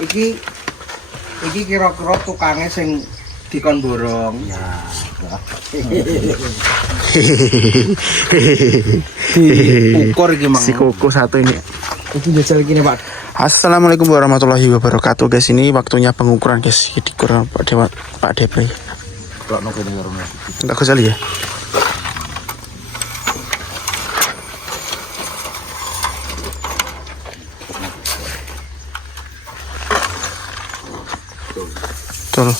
Iki kira-kira tukangnya sing dikon borong. Ya. Diukur iki mang. Si Koko satu ini. Iki jajal gini, Pak. Assalamualaikum warahmatullahi wabarakatuh guys. Ini waktunya pengukuran guys. Dikurang Pak Depre. Enggak kesal ya. Betul.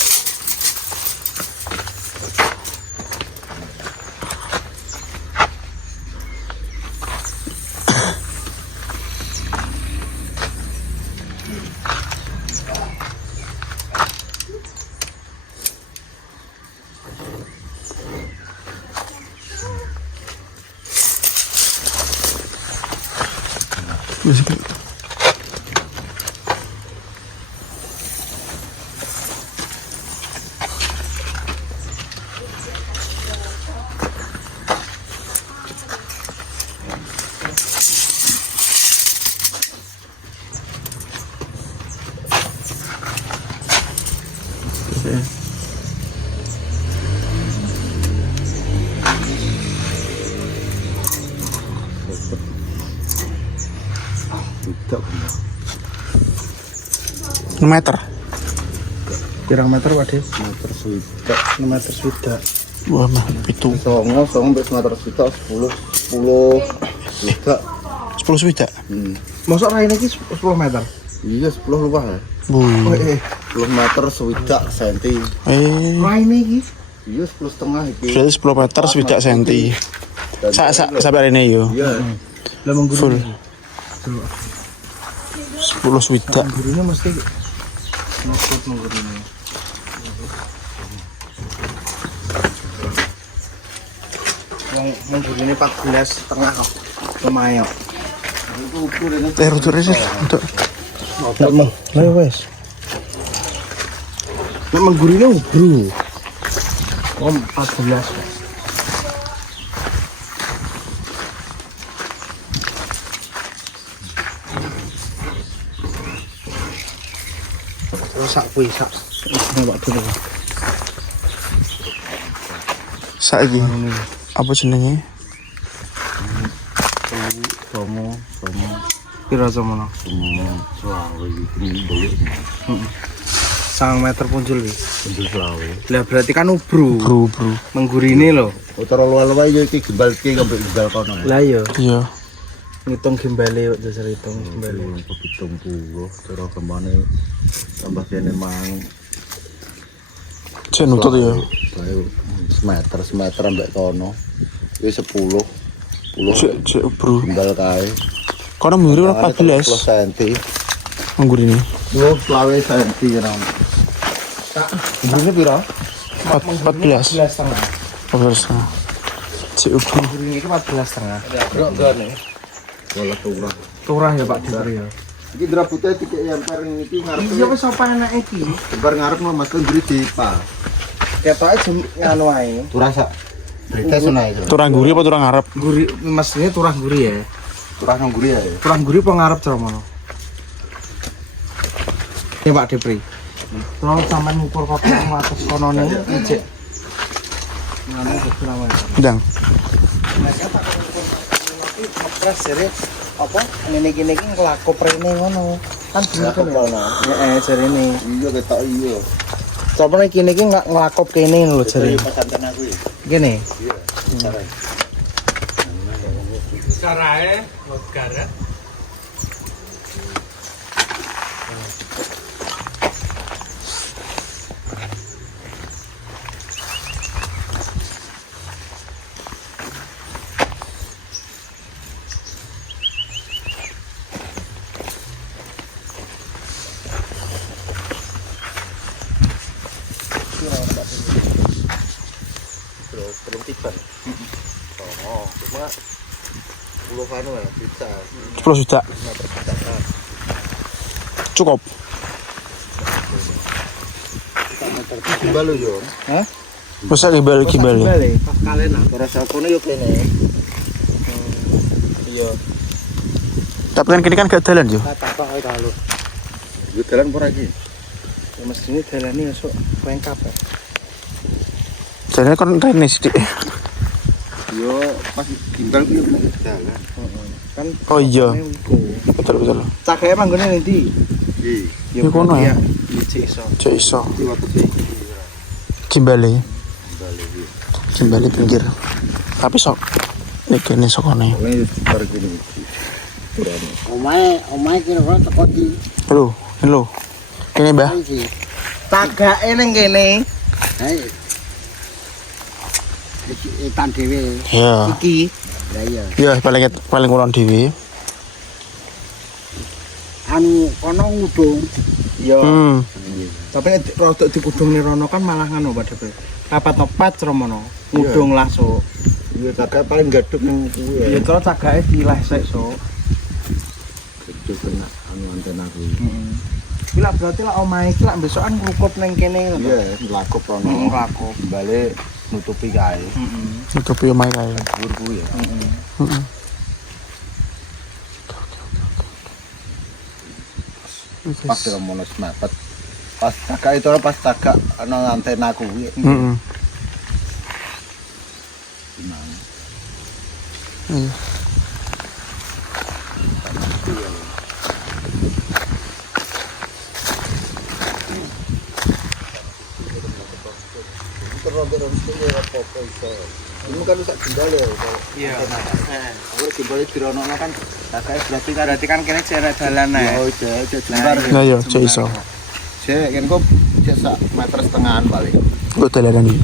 Meter. Pirang meter, Pak, Dep? Meter swidak. 6 meter sudah. Wah, mah itu. Songo meter swidak 10 swidak. 10 swidak. Mosok raine iki 10 meter. Iya 10 lupa ya. Oh, Bu. 10 meter swidak senti. Raine iki. Iya 10,5 iki. Berarti 10 meter swidak senti. Sampai ini yo. Iya. Lah mengguru. 10 swidak. Gurunya mesti ngikut menggurune. Yang menggurune 14,5 kok. Lumayan. Rujuk sih. Untuk Enggak mau. Lah wes. Nek menggurune bro. Om 14. Sak kuwi sak. Mbak dulu. saiki apa jenenge? Songo Pira semono? selawe iki boleh. 1 meter punjul iki. Untuk selawe. Lah berarti kan ubru. Bro. Menggurine lho. Utara luar-luar iki gimbal iki sampai gimbal kono. Lah iya. Iya. Ngitung gimbale yo dasar hitung gimbale. Untuk 70 cara kemane tambah kene mang. Cek nutut ya. Semeter ambek kono. Wis 10 Cek bro. gimbal kae. Kono mirip 14 cm. anggur ini. Lu selawe cm kan. Menggurine pira? 14. 14,5. 14. Cek bro. Menggurine iki 14,5. Gone. Bola turah. Turah ya Pak Dipri ya. Iki drapute dikek yamper iki ngarep. Iya wis apa enak iki? Bar ngarep Mas Kendri dipa. Ketoke nganu ae. Turah sak. Berita sunai itu. Turang guri apa turang ngarep? Guri mestine turah guri ya. Turah nang guri ya. Turah guri apa ngarep cara mono? Ya Pak Dipri. Terus sampean ngukur kopi atas kono ne cek. Nganu berapa? Ndang. Mereka tak ngukur ngepres jare apa ngene-ngene iki ngelakop rene ngono. Kan gitu lho. Heeh, jarene. Iya ketok iya. Coba nek kene iki ngelakop kene lho jare. Pasanten aku ya. Gini. Iya. Cara. Carae gara. Belum tiba. Oh, cuma 10 anu ya bisa. 10 juta. Cukup. Gimbal lho yo. Hah? Masa gimbal. Pas kalian ah. Ora sakone yo kene. Iya. Tapi kan kini kan gak jalan yo. Tak apa kalau. Gue jalan por lagi. Ya mestine dalane esuk lengkap ya. Jadi kan rene sithik. Yo pas gimbal gue jalan. Kan Oh iya. iku. Betul. Cagake manggone ndi? Di Ya kono ya. Cek iso. Cek iso. di waktu sih. Cimbale. Balik. Cimbale pinggir. Tapi sok nek kene sokone. Ini sekitar gini. Omae kira-kira teko di Halo. Kene, Mbah. iki. Cagake ning kene Hai. Etan dhewe. Ya. iki. Lah iya. Ya paling kulon dhewe. Anu kono ngudung. Ya. Hmm. Tapi nek rodok dikudung rono kan malah ngono Pak Depe. Papat nopat romono. Ngudung langsung. Iya cagak paling gaduk yang kuwi. Ya terus cagake dilesek so. Gaduk kena anu antena kuwi. Heeh. Iki lah berarti lah omahe iki lah besokan ngrukup ning kene ngono. Iya, lakop rono. Nglakup. Balik nutupi kae. Heeh. Nutupi omahe kae. Dhuwur kuwi ya. Heeh. Heeh. Pas kira mono semapet. Pas cagak itu pas cagak ana antena kuwi. Heeh. Gimana? Iya. Ini kan rusak gimbal ya. Iya. Aku gimbal dirono kan cagak berarti Berarti kan kene jere dalan ae. oh iya jembar. Nah ya, cek iso. Cek kan kok cek sak meter setengahan paling. Kok dalanan iki.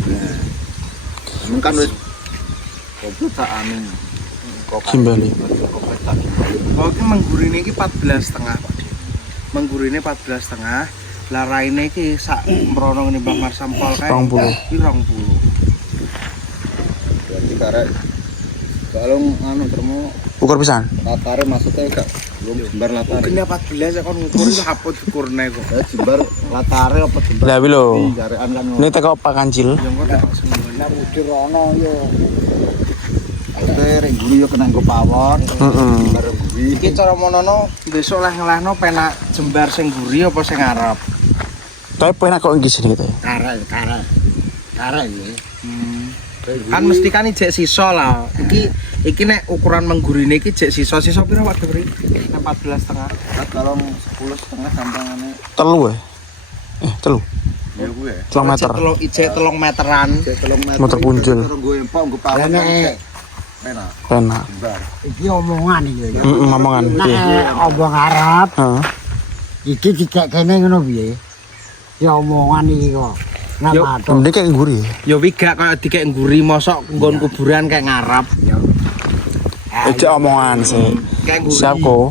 Nah, kan wis kok tak anu kok Gimbali. Oh iki menggurine iki 14,5 Pak Dik. Menggurine 14,5. Lah raine iki sak mrono ngene Mbah Mar Sampol kae. 20. Iki 20. berarti karek kalau anu termo Ukur pisan. latare maksudnya gak belum jembar latare. Gene 14 kon ngukur iku hapus ukurne kok. Jembar latare apa jembar? Lah wi lho. Jarekan kan Ini teko Pak Kancil. Yo kok tak semene. Lah mudi rono yo. Oke, rek guri yo kena nggo pawon. Heeh. Jembar guri. Iki cara monono besok lah ngelehno penak jembar sing guri apa sing ngarep. Tapi penak kok iki sini gitu ya. Kare iki. Kan mesti kan ijek sisa lah. Iki nek ukuran menggurine iki jek sisa pira Pak Debri? 14,5. Kalau 10 setengah gampangane. Telu ya? Telu. Ya kuwi. 3 meter. Ijek 3 meteran. Cek 3 meter. Motor punjul. Terus nggo empok nggo pawon. Lah nek Penak. Penak. Jembar. iki omongan iki ya. Heeh, ngomongan. Nek omong Arab Heeh. iki dikek kene ngono piye? Ya omongan iki kok. Yo, Ngapa to? Mending kayak nguri. Ya wiga kaya dikek ngguri mosok nggon kuburan kayak ngarep. Ejak omongan sih. Kayak ngguri. Siap kok.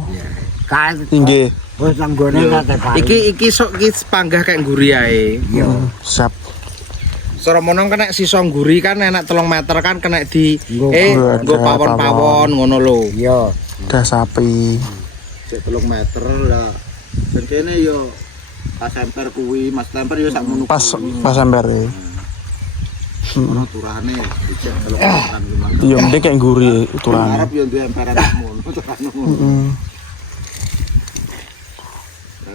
Kan Inggih. wis nanggone kate paling. Iki sok iki panggah kayak ngguri ae. Siap. Sora monong kena sisa ngguri kan enak 3 meter kan kena di Nggo nggo pawon-pawon ngono lho. Iya. Udah sapi. Cek 3 meter lah. Dan kene yo pas emper kuwi, Mas Lemper yo sak ngono. Pas ember ya. Ono turane dicek 3 meteran gimana. Iya, mending kayak nguri uturan. Arab yo duwe emperan ngono, turane ngono. Heeh.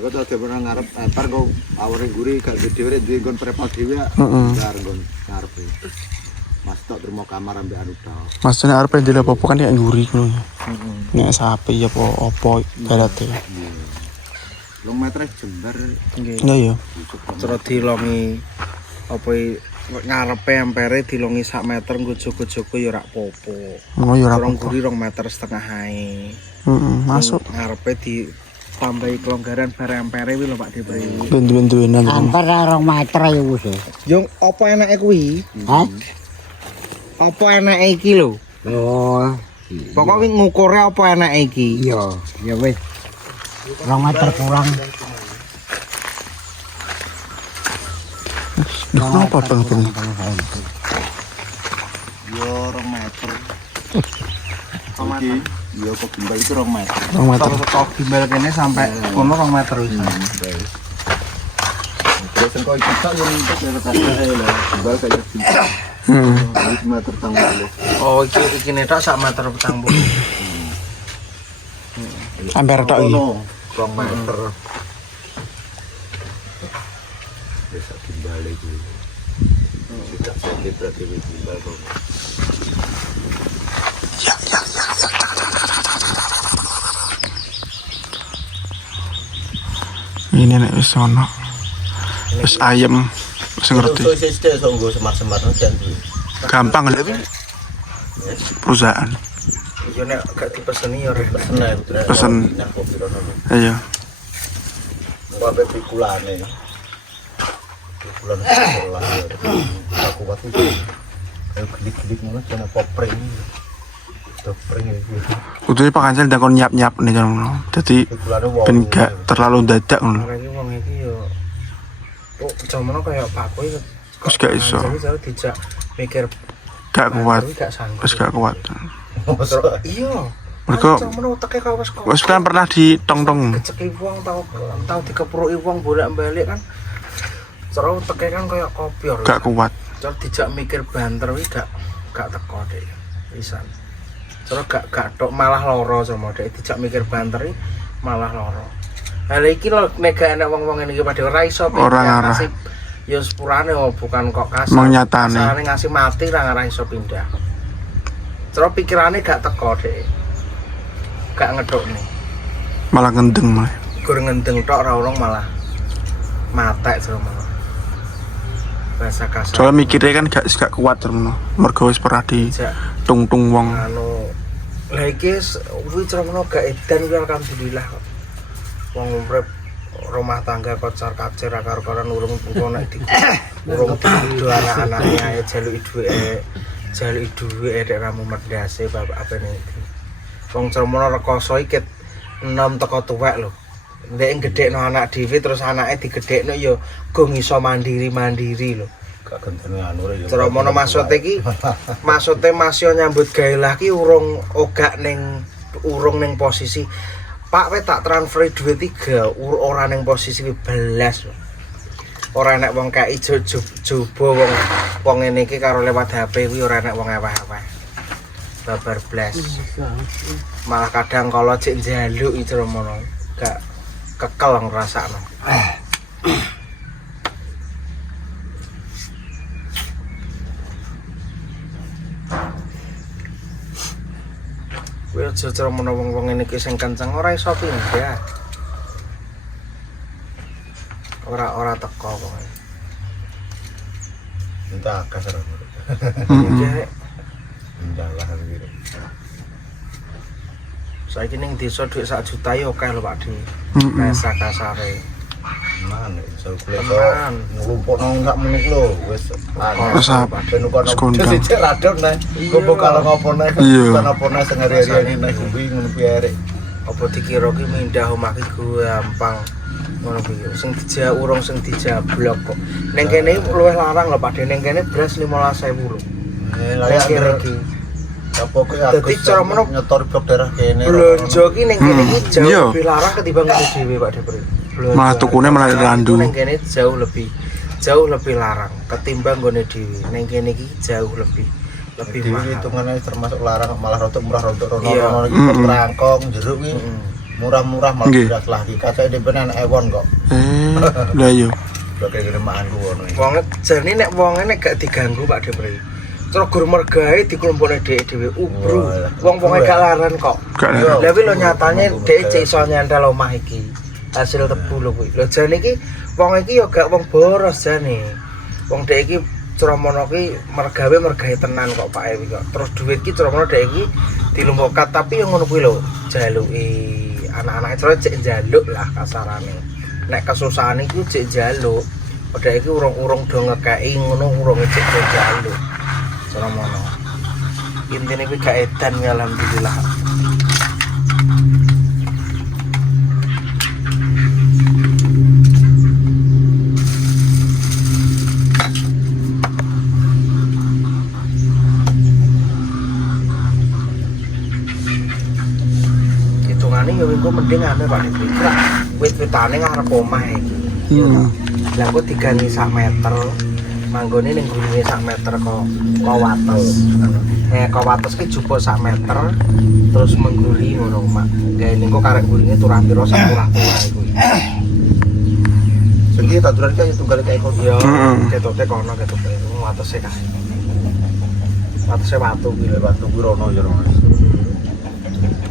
Aku tau pernah ngarep emper kok awore guri gak gede rek duwe nggon prepot dhewe ya. Heeh. Bar nggon ngarepe. Mas tok terima kamar ambek anu tau. Maksudnya arep ndele apa kan kayak nguri ngono. Nek sapi apa berarti. 2 meter jembar. Nggih. Iya ya. Terus dilongi apa ngarepe empere dilongi sak meter nggo jogo-jogo ya ora apa-apa. Oh ya ora Rong apa-apa. guri 2 meter setengah ae. Heeh, masuk. Ngarepe di tambahi kelonggaran bare empere kuwi lho Pak Debri. Bendu-benduenan. Amper 2 meter ya wis. Yo apa enake kuwi? Hah? Apa enake iki lho? Oh. Pokoke ngukure apa enake iki? Iya, ya wis. 2 meter kurang. Duh, kenapa Bang? Yo 2 meter. Iki yo kok gimbal itu 2 meter. 2 meter. Saka gimbal kene sampai kono 2 meter wis. Terus engko iki tok yo untuk kata lah. Gimbal kayak gitu. Heeh. 2 meter tanggal. Oh iki netok sak meter 40. Amper tok iki. Ono 2 meter. Desa Gimbal itu. Tidak jadi berarti Gimbal kok. Ya. Ini nek wis ono. Wis ayem, wis ngerti. Sosis teh songgo semar-semar kan. Gampang lho iki. Perusahaan. Yo nek gak dipeseni ya Pesen. Iya. Wae pikulane. Pikulan sekolah. Aku waktu itu. Ayo gelik-gelik ngono jane popring. Popring iki. Kudune Pak Kancil ndakon nyap-nyap nih kan. Dadi Pikulane wong. ben gak terlalu dadak ngono. Ora iki wong iki yo. Oh, jamono kaya Pak Koy. Wis gak iso. Jadi dijak mikir Gak kuat. gak sanggup. Wis gak kuat. Iya. Mergo jamono uteke kaya wis kok. wis kan pernah ditong-tong. Keceki wong tau dikepruki wong bolak-balik kan. Cara uteke kan kaya kopior. Gak kuat. Cara dijak mikir banter wi gak teko dek. Pisan. Cara gak tok malah lara sama dek dijak mikir banter wi malah lara. Hal iki lho nek gak enek wong-wong ngene iki padha ora iso Ora ngarah. Ya sepurane bukan kok kasar. Menyatane. Kasarane ngasih mati ra ngarah iso pindah. Cara pikirane gak teko dek. Gak ngedokne. Malah ngendeng malah. Gur ngendeng tok ora urung malah matek jero malah. Bahasa kasar. Soalnya mikirnya kan gak kuat terus. Mergo wis pernah Jak ditung-tung wong. anu lha iki kuwi cerono gak edan kuwi alhamdulillah kok. Wong urip rumah tangga kocar kacir akar-akaran urung nek di urung dido anak-anake ae jaluki dhuwit nek ramu merdase bapak apene iki. Wong cerono rekoso iki enom teko tuwek lho. Ndek gedhekno anak dhewe terus anake digedhekno ya go iso mandiri lho. Gak gentene anu ya. Cerono maksude iki maksude masih nyambut gawe lah ki urung ning posisi Pak we tak transfer duit 3 ora ning posisi 12 lho. Ora enek wong kei jobo wong ngene iki karo lewat HP kuwi ora enek wong eweh-eweh. Babar blas. Malah kadang kalau cek njaluk iki cerono gak kekel ngrasakno. Kuwi aja cerono wong-wong ngene iki sing kenceng ora iso pindah. Ora teko kok. Entah kasar. Iki Entah lah gitu. saiki ning desa dhuwit 1 juta yo akeh lho Pak Di. Heeh. Kasare. Mana iso kuliah Teman. nglumpukno sak menit lho wis Wis apa? ben kono Sekondang. sik radon nek Iya. gopo kalau ngopo nek Iya. kan apa nek sing hari-hari nek kuwi ngono kuwi arek Apa dikira ki mindah omah ki gampang ngono kuwi. Sing urung sing dijablok kok. Ning kene luwih larang lho Pak De. Ning kene beras 15.000 lho. layak Ning kene iki. apa kuwi aku Dadi cara menoh nyetor blok daerah kene Blonjo ki ning kene iki Iya. jauh lebih larang ketimbang ngene dhewe Pak De. Malah tukune malah dilandu. Ning kene jauh lebih larang ketimbang ngene dhewe. Ning kene iki jauh lebih Dewi mahal. hitungannya termasuk larang malah rodok murah rodok Iya. rono iki rangkong jeruk iki murah-murah malah Nggih. beras lagi kaca di benan ewon kok Lah yo. pakai geremaan ngono iki. Wong jane nek wonge nek gak diganggu Pak De. Terus gur mergae dikumpulne dhewe ubru. Walah. Wong-wonge gak laran kok. Gak Yo. ada. Lah kuwi lho nyatane dhek cek iso nyantel omah iki. Hasil tebu lho kuwi. Lho jane iki wong iki ya gak wong boros jane. Wong dhek iki Ceromono ki mergawe tenan kok Pak Ewi kok. Terus duit ki Ceromono dhek iki dilumpukat tapi yang ngono kuwi lho jaluki anak-anak terus cek njaluk lah kasarane. Nek kesusahan iki cek njaluk. Padha iki urung do ngekeki ngono urung cek njaluk. Ceromono. Intine kuwi gak edan ya alhamdulillah. Hitungane ya engko mending ane Pak Dwi. Wit-witane ngarep omah iki. Lah aku diganti 1 meter. Manggone ning gurine 1 meter kok wates. Kok wates ki jupuk 1 meter terus mengguri ngono mak. Gawe niku karek gurine turah pira sak turah-turah iku. Sing iki tanduran iki tunggal kayak kono. Yo, Heeh. ketoke kono ketoke watese kae. Watese watu kuwi lho. Batu kuwi rono ya rono.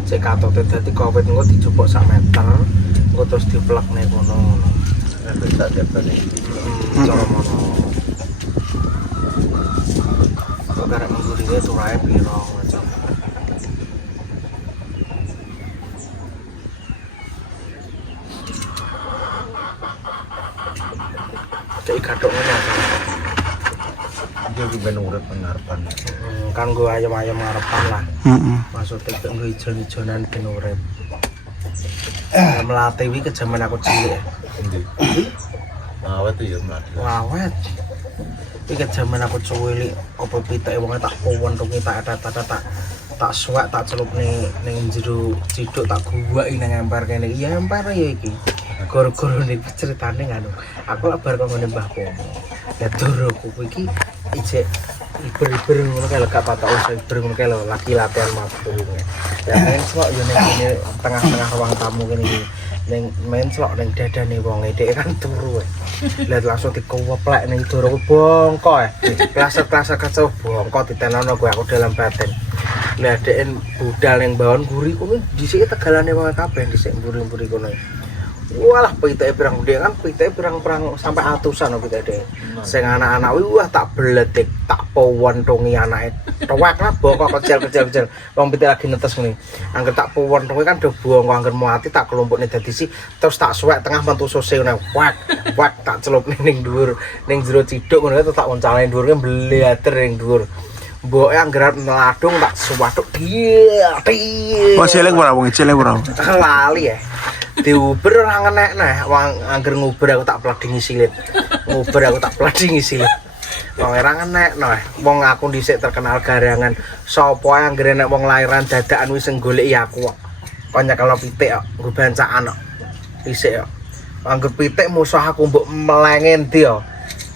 Cek katote dadi kowet engko dijupuk sak meter, engko terus diplekne kono. Nek bisa depane. Cara mono. Kok karek menggurinya turae piro macam. Cek gathok ngono. Dia ben urip pengarepan. Kan gue ayam-ayam ngarepan lah. Heeh. Maksudnya ke gue ijon-ijonan ben urip. Melatih wi ke zaman aku cilik. Endi? Awet tuh ya mlaku. Wawet. Iki ke zaman aku cilik apa pitake wong tak pawon tungi tak tak suwek tak celup ning jero ciduk tak guwaki nang emper kene. Iya emper ya iki. Goro-goro nek ceritane ngono. Aku lak bar kok ngene Mbah Pomo. Ya doroku iki ijek iber-iber ngono kae gak patok usah iber ngono kae lho lagi latihan mabuk ngono. Ya main slok yo ning kene tengah-tengah ruang tamu kene iki. Ning main slok ning dadane wong dhek kan turu. Lihat langsung dikoweplek ning doroku bongko Klase-klase kacau bongko ditenono gue aku dalam batin. Lihat dhek budal ning bawon guri kuwi dhisike tegalane wong kabeh dhisik mburi-mburi kono. Walah pitake pirang gede kan pitake pirang-pirang sampai atusan kok pitake. Sing anak-anak wah tak bledek tak powontongi anake. Towek lah bongko kecil-kecil. Wong pitake lagi netes ngene. Angger tak powontongi kan do bongko angger muati tak kelompokne dadi si terus tak suwek tengah mentu sose ngene. Wak tak celupne ning dhuwur ning jero ciduk ngono terus tak oncalane dhuwur ki mbleater ning dhuwur. Mboke angger neladung tak suwathuk dia. Wong cilik ora wong cilik ora. Lali ya. Diuber ora ngenek nah, wong angger nguber aku tak pladingi silit. Nguber aku tak pladingi silit. Wong ora ngenek nah, wong aku dhisik terkenal garangan. Sapa ae angger nek wong lairan dadakan wis goleki aku kok. Kon nyekel pitik kok, nggo bancaan kok. Dhisik kok. Angger pitik musuh aku mbok melenge endi yo.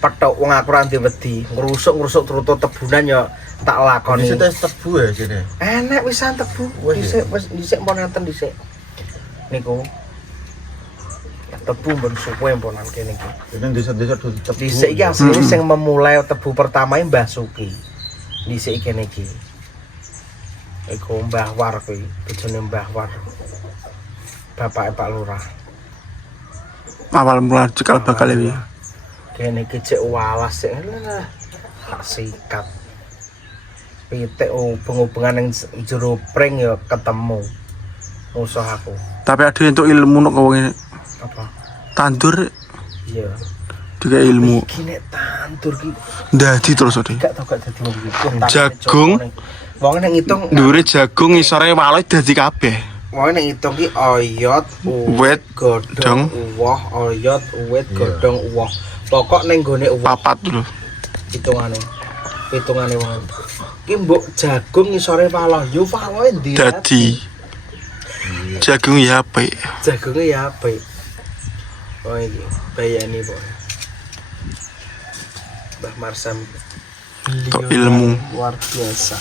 Petuk wong aku ora wedi, ngrusuk-ngrusuk terus tebunan yo tak lakoni. Ini tes tebu ya sini. Enek wisan tebu. Dhisik wis dhisik pon enten dhisik. Niku tebu ben suwe ponan kene iki. Ini desa-desa tebu. Dhisik iki asline sing memulai tebu pertama Mbah Suki. Dhisik kene iki. Iku Mbah War kuwi, bojone Mbah War. Bapake Pak Lurah. Awal mula cikal bakal iki. Kene iki cek walas sik lah. Tak sikat. Pitik hubung-hubungan ning jero pring ya ketemu. Musuh aku. Tapi ada untuk ilmu nok wong ini. Apa? Tandur Iya. juga ilmu. Iki nek tandur ki Dadi terus ade. gak tau gak dadi wong iki. Jagung. Wong nek ngitung Ndure jagung isore waloi dadi kabeh. wong nek ngitung ki oyot, Wit, godhong, uwoh, oyot, uwit, godhong, uwoh. Pokok ning gone uwoh Papat lho. hitungane. Hitungane wong. Ki mbok jagung isore waloh, yo walohe ndi? Dadi jagung ya apik. Jagunge ya apik. Oh iki bayani kok. Mbah Marsam Tok ilmu. luar biasa.